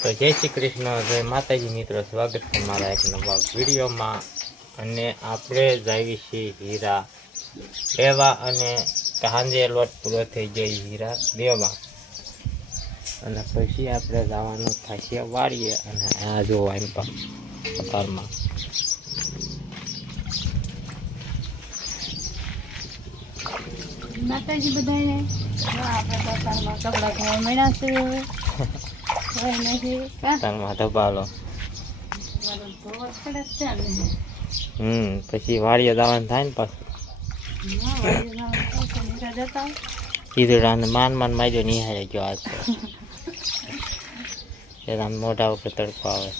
તો જય શ્રી કૃષ્ણ, જય માતાજી મિત્રો, સ્વાગત છે મારા એક નવા વિડીયોમાં. અને આપણે જાવી છીએ હીરા લેવા, અને સાંજે લોટ પૂરો થઈ જાય હીરા દેવા, અને પછી આપણે જવાનું થશે વાળીએ. અને આ જોવા એમ પથારમાં માતાજી બધાને આપણે પથારમાં કપડા ધોવા મળ્યા છે. તારમાં ધબાલો પછી વાળીએ જવાનું થાય ને પાછું. કીધું માન માર્યો નિહાળે ગયો આજ તો મોઢા ઉપર તડકો આવે.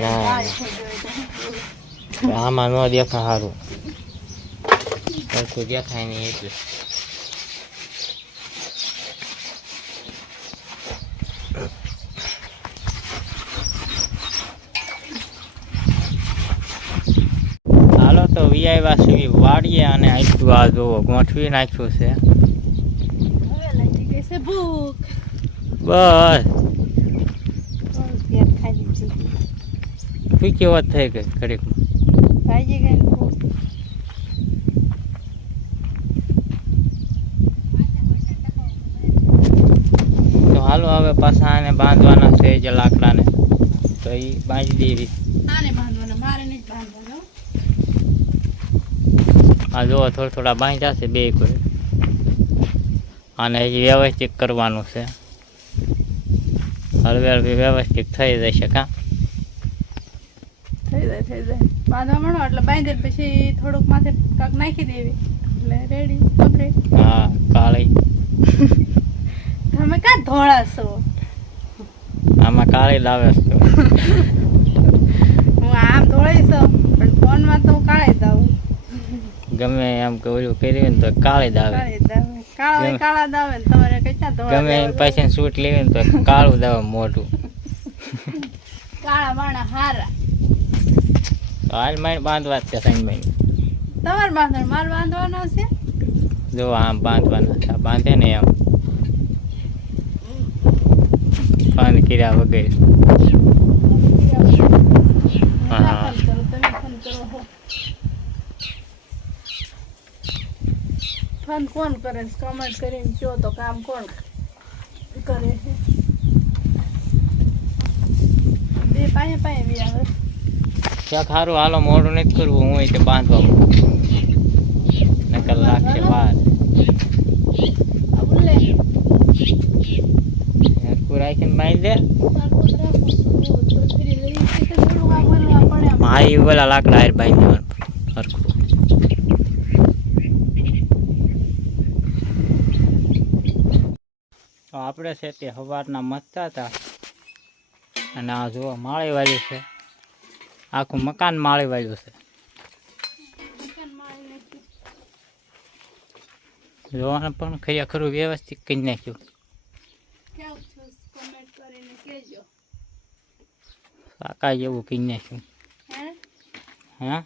ના આમાં ન દેખા સારું, તડકો દેખાય નહીં એટલે. હાલો તો વિયાવ્યા સુધી વાળીએ, અને આટલું આ જોવો ગોઠવી નાખ્યું છે. બસ ફીકી વાત થઈ ગઈ ઘડીકમાં. તો હાલો હવે પાછા આને બાંધવાના છે જે લાકડાને, તો એ બાંધી દેવી. આ જો થોડા થોડા બાંધ્યા છે બે કોઈ, અને હજી વ્યવસ્થિત કરવાનું છે. હળવે હળવે વ્યવસ્થિત થઈ જશે. કા થઈ જાય બાંધવા મળો એટલે બાંધી દે, પછી થોડુંક માથે કાંક નાખી દેવી એટલે રેડી કમ્પ્લીટ. હા કાળી તમે કાં ધોળા છો? આમાં કાળી લાવે છે. હું આમ ધોળી છું પણ ફોનમાં તો હું કાળી દાવું. ગમે એમ કે ઓલું કર્યું ને તો કાળી દાવે, કાળા દાવે ને તમારે કઈ ક્યાં ધોળા? ગમે એમ પાછી સૂટ લેવી ને તો કાળું દાવે મોઢું. કાળા માણા હારા. હાલ માઈને બાંધવા જ છે સાંજ મહિને. તમારે બાંધણ માલ બાંધવાનો છે. જો આમ બાંધવાના છે, બાંધે ને એમ બંધ કર્યા વગેરે. હા ફોન કોણ કરે છે? કમેન્ટ કરીને જો તો કામ કોણ કરે છે? બે પાયે પાયે બી આવે. ક્યાંક સારું હાલો, મોડું નથી કરવું. હું તે બાંધવા નકલ લાગશે વાર. રાખીને બાંધી દે. મારી ઓલા લાકડા હાર બાંધી દેવાનું સરખું. તો આપણે છે તે સવારના મથતા હતા, અને આ જુઓ માળી વાળ્યું છે, આખું મકાન માળી વાળ્યું છે. જોવાનું પણ ખરેખરું વ્યવસ્થિત કરી નાખ્યું. કાકા જેવું કરી નાખ્યું. હા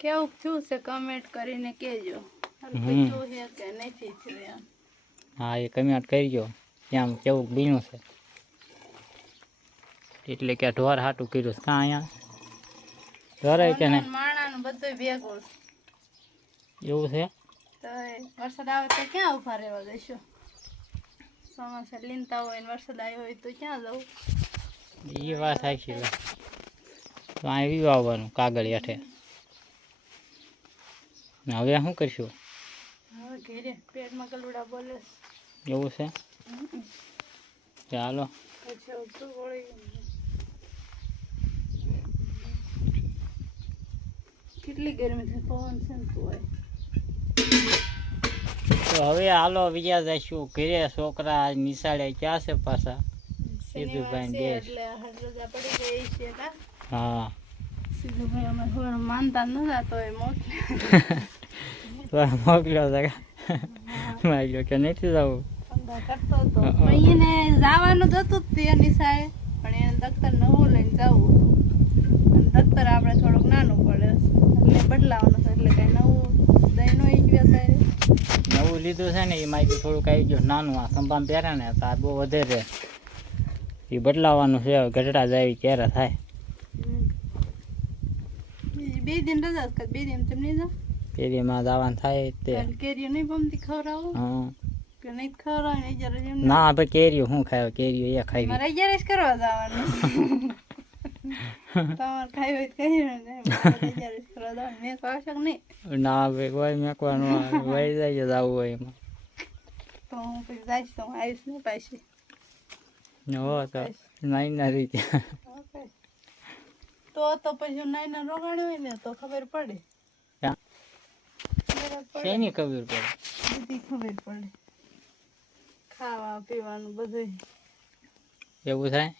કેવું થયું છે કમેન્ટ કરીને કહેજો. હા એ કમેન્ટ કરજો ત્યાં કેવું બીનું છે. એટલે કે ઢોર હાટું કર્યું છે. કાં અહીંયા ઢોર કે નહીં? માણાનું બધું ભેગું એવું છે. તો વરસાદ આવે તો ક્યાં ઉભા રહેવા જઈશું? ચોમાસા લીનતા હોય ને વરસાદ આવ્યો હોય તો ક્યાં જવું? એ વાત સાચી છે. તો અહીં વાવવાનું કાગળ હેઠે. હવે શું કરશું? હવે ઘેરે પેટમાં ગલુડા બોલે. એવું છે. ચાલો કેટલી ગરમી છે, પવન છે ને હોય. તો હવે હાલો બીજા જઈશું ઘરે. છોકરા નિશાળે ક્યાં છે પાછા? સીધુભાઈ બે. હા સીધુભાઈ અમે માનતા નતા તો એ મોકલ્યો માર્યો કે નથી જવું કરતો હતો. એને જવાનું જ હતું તે નિશાળે, પણ એને દફતર નવું લઈને જવું. દફતર આપણે થોડુંક નાનું પડે એટલે બદલાવાનું છે, એટલે કઈ નવું દહીં નો એક વેચાય નવું લીધું છે ને એમાંથી થોડુંક આવી ગયું નાનું આ ખંભામાં પહેરે ને તો આ બહુ વધારે એ બદલાવાનું છે હવે ગઢડા જાય ક્યારે થાય બે દિન રજા જ કર બે દિન તમે નહીં જાઓ કેરીમાં જવાનું થાય તે કેરીઓ નહીં ગમતી ખવડાવો હા કે નહીં ખવડાવે ને જ્યારે જેમ ના આપણે કેરીઓ શું ખાય કેરીઓ એ ખાઈ મારે અગિયાર જ કરવા જવાનું તમારે ખાઈ હોય તો કહી ને અગિયાર જ કરવા જવાનું મેં કહો છો કે નહીં ના ભાઈ કોઈ મેકવાનું વહી જાય જવું હોય એમાં તો હું પછી જઈશ તો હું આવીશ ને પાછી હો તો નહીં ના રીતે તો પછી નાઈના રોગાણી હોય ને તો ખબર પડે શેની ખબર પડે બધી ખબર પડે ખાવા પીવાનું બધું એવું થાય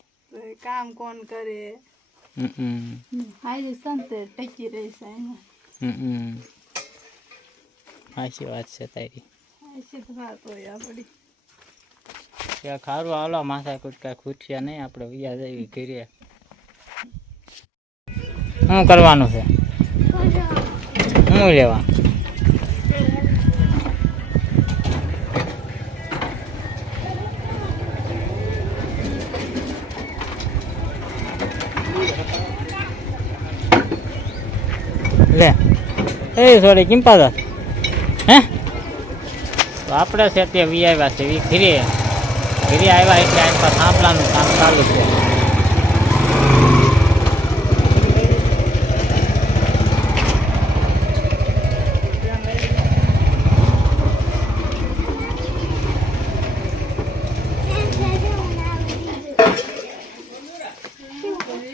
કામ કોણ કરે હાઈ સંતે ટકી રહેશે એમાં સાચી વાત છે તારી હાઈ તો વાત હોય આપણી ત્યાં ખારું હાલો માથા કુટકા ખૂટ્યા નહીં આપણે વ્યા જઈએ ઘરે શું કરવાનું છે શું લેવા લે એ સોરી કેમ પાછા હે તો આપણે છે તે વી આવ્યા છે વી ઘરે આવ્યા એટલે આ થાંભલાનું કામ ચાલુ છે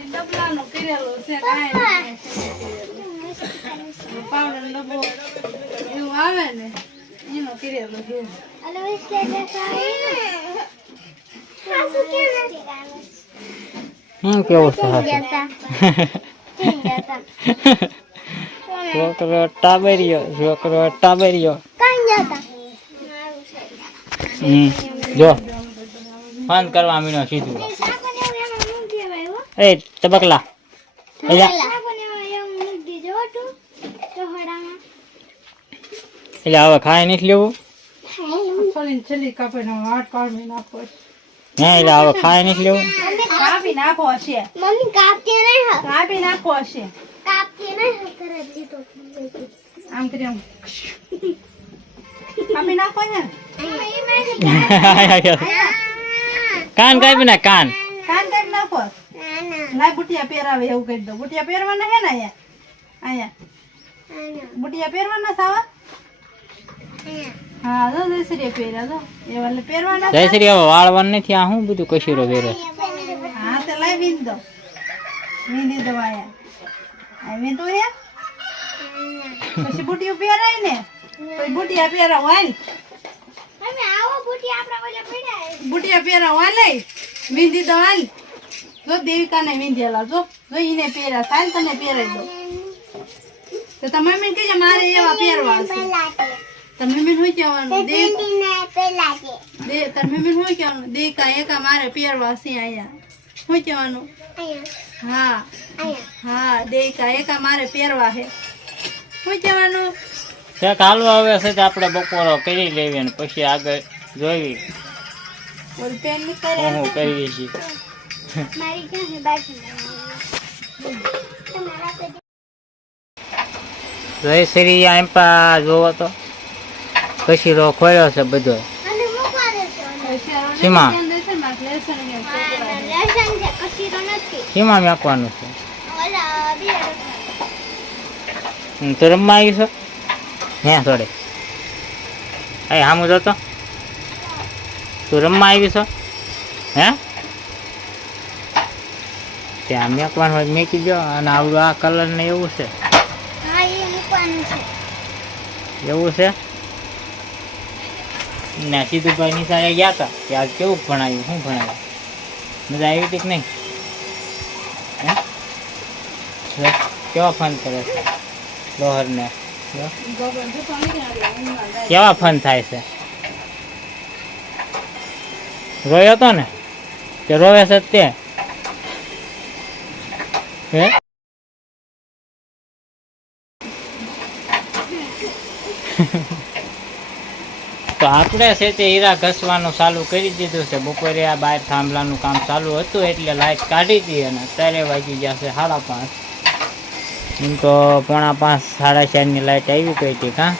ડબલાનું કરેલું છે પાવડર ડબ્બો એવું આવે ને એનો કરેલું છે કેવું છે છોકરો ટાબરિયો જો ફોન કરવા મીનો સીધું એ તબકલા એટલે હવે ખાય નથી લેવું છેલ્લી કાપીને હાથ કાઢી નાખો હા એટલે હવે ખાય નથી લેવું કાપી નાખો હશે મમ્મી કાપતી નહીં હા કાપી નાખો હશે કાપતી નહીં કરે દીધો આમ કરી આમ કાપી નાખો ને કાન કાપી ના કાન કાન કાપી નાખો ના બુટિયા પહેરાવે એવું કહી દો બુટિયા પહેરવાના હે ને અહીંયા બુટિયા પહેરવાના સાવા હા જો જયશ્રી પહેર્યા જો એ વાલે પહેરવાના જયશ્રી હવે વાળવાનું નથી આ હું બધું કશીરો વેરે હા તો લઈ વિંદો આયા આ વિંદો હે પછી બુટિયું પહેરાય ને પછી બુટિયા પહેરાવ હાલ મમ્મી આવો બુટી આપણા બોલે પડ્યા બુટિયા પહેરાવ હાલ વિંદી દો હાલ જો દેવિકાને વિંધેલા જો એને પહેર્યા સાલ તને પહેરાઈ દો તો તમે મમ્મી કહેજો મારે એવા પહેરવા છે તમે મમ્મી શું કહેવાનું તમે મમ્મી શું કહેવાનું દેકા એકા મારે પહેરવા છે અહીંયા શું કહેવાનું હા હા દેકા એકા મારે પહેરવા છે શું કહેવાનું ક્યાંક હાલવા આવે છે તો આપણે બપોરો કરી લેવી ને પછી આગળ જોઈ ઓલી પેન ની હું કરીએ છીએ મારી ક્યાં છે બાકી જયશ્રી એમ પા જોવો તો કશીરો ખોલ્યો છે બધો અને મૂકવા દેશો સીમા લેસન છે કશીરો નથી શીમાં મેકવાનું છે ઓલા બિયાર તું રમવા આવી છો હે થોડે એ હામું જોતો તું રમવા આવી છો હે ત્યાં મેકવાનું હોય મેકી દો અને આવડું આ કલર ને એવું છે હા એ મૂકવાનું છે એવું છે ને સીધુભાઈ નિશાળે ગયા હતા કે આજ કેવું ભણાવ્યું શું ભણાવ્યું મજા આવી હતી કે નહીં હે કેવા ફન કરે છે લોહરને કેવા ફન થાય છે રોયો હતો ને કે રોવે છે તે હે તો આપણે છે તે હીરા ઘસવાનું ચાલુ કરી દીધું છે. બપોરે આ બહાર થાંભલાનું કામ ચાલુ હતું એટલે લાઈટ કાઢી હતી અને અત્યારે વાગી ગયા છે 5:30. એમ તો 4:45 4:30 લાઈટ આવી ગઈ હતી કાં.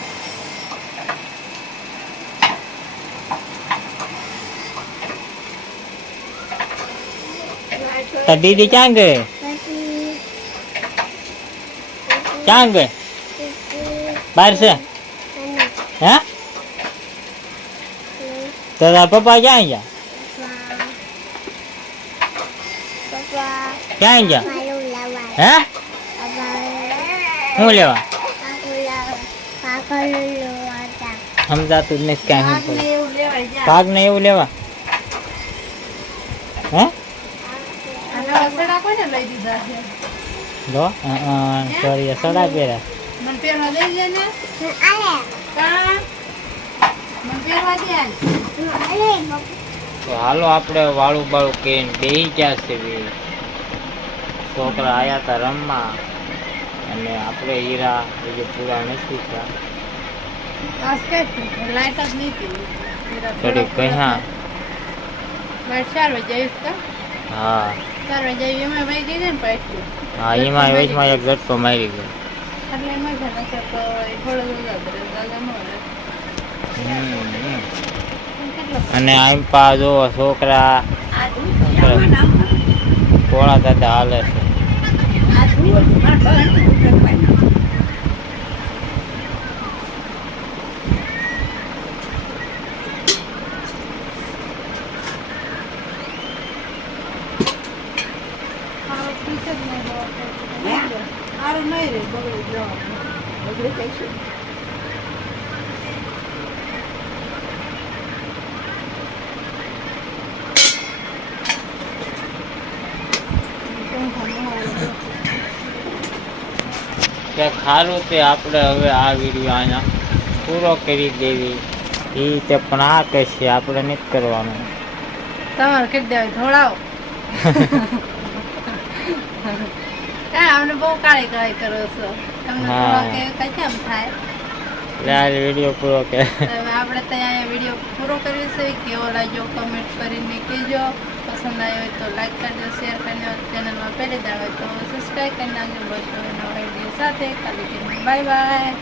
તો દીદી ક્યાં ગઈ? ક્યાં ગઈ? બહાર છે? હે? તો તારા પપ્પા ક્યાં ગયા? ક્યાં ગયા? હે? શું લેવા? સમજાતું જ નથી કાંઈ. શાક ને એવું લેવાય જા. ભાગ ને એવું લેવા? હે? અને વસડા કોને લઈ દીધા છે? જો સોરી સડા પહેર્યા. મને પહેરવા દઈ દે ને. કા? મને પહેરવા દે આજ. તો હાલો આપણે વાળું બાળું કરીને બેસી ગયા છે. છોકરા આવ્યા હતા રમવા અને આપણે હીરા હજી પૂરા નથી થયા. આજ કઈ લાઈટ જ નહીં હતી. થોડીક કહ્યા. લાઈટ 4 વાગે આવી કા? હા 4 વાગે આવી એમાં વહી ગઈ ને પાછી. હા એમાં વચમાં એક ઝટકો મારી ગયો. એટલે એમાં છે ને તો થોડો દાદા નો રહે. કેટલો અને આમ પા જો છોકરા પોળા દાદા હાલે છે. સારું નહીં રે બગડી જવાનું. કે ખારું તે આપણે હવે આ વિડીયો અહીંયા પૂરો કરી દેવી. એ તે પણ આ કહેશે આપણે નથી કરવાનું. તમારે કરી દેવાય ધોળાવો. અમને બહુ કાળી કાળી કરો છો. તમને હા. થોડોક એવું કઈ કેમ થાય? એટલે આ વિડીયો પૂરો કે હવે આપણે ત્યાં વિડીયો પૂરો કર્યો છે. કેવો લાગ્યો કમેન્ટ કરીને કહેજો. પસંદ આવ્યો હોય તો લાઈક કરજો, શેર કરજો. ચેનલમાં પહેલી દાળ હોય તો સબસ્ક્રાઈબ કરી નાખજો. બસ હવે નવા વિડીયો સાથે કાલે બાય બાય.